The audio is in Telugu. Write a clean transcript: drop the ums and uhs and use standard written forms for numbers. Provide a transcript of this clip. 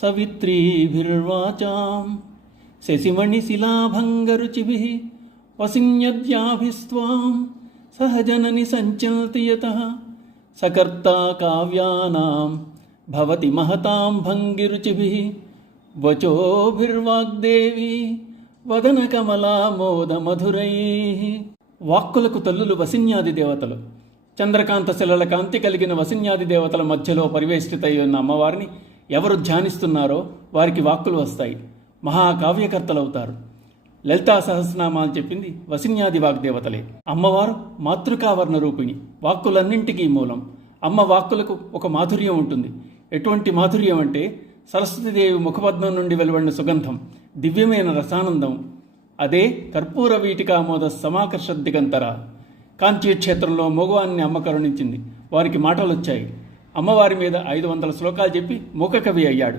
సవిత్రీభిర్వాచాం శశిమణిశిలాభంగరుచిభిः వసిన్యద్యాభిస్త్వాం సహజనని సంచల్తి యతః సకర్తా కావ్యానాం భవతి మహతాం భంగిరుచిభిः వచోభిర్వాగ్దేవి వదన కమలామోదమధురైః. వాక్కులకు తల్లులు వసిన్యాది దేవతలు. చంద్రకాంత శిలల కాంతి కలిగిన వసిన్యాది దేవతల మధ్యలో పరివేష్టితై ఉన్న అమ్మవారిని ఎవరు ధ్యానిస్తున్నారో వారికి వాక్కులు వస్తాయి, మహాకావ్యకర్తలవుతారు. లలితా సహస్రనామాలు చెప్పింది వసిన్యాది వాగ్దేవతలే. అమ్మవారు మాతృకావర్ణ రూపిణి, వాక్కులన్నింటికీ మూలం. అమ్మ వాక్కులకు ఒక మాధుర్యం ఉంటుంది. ఎటువంటి మాధుర్యం అంటే సరస్వతీదేవి ముఖపద్మం నుండి వెలువడిన సుగంధం, దివ్యమైన రసానందం. అదే కర్పూర వీటికామోద సమాకర్ష దిగంతర. కాంచీ క్షేత్రంలో మగవాన్ని అమ్మ కరుణించింది. వారికి మాటలొచ్చాయి. అమ్మవారి మీద 500 శ్లోకాలు చెప్పి మూకకవి అయ్యాడు.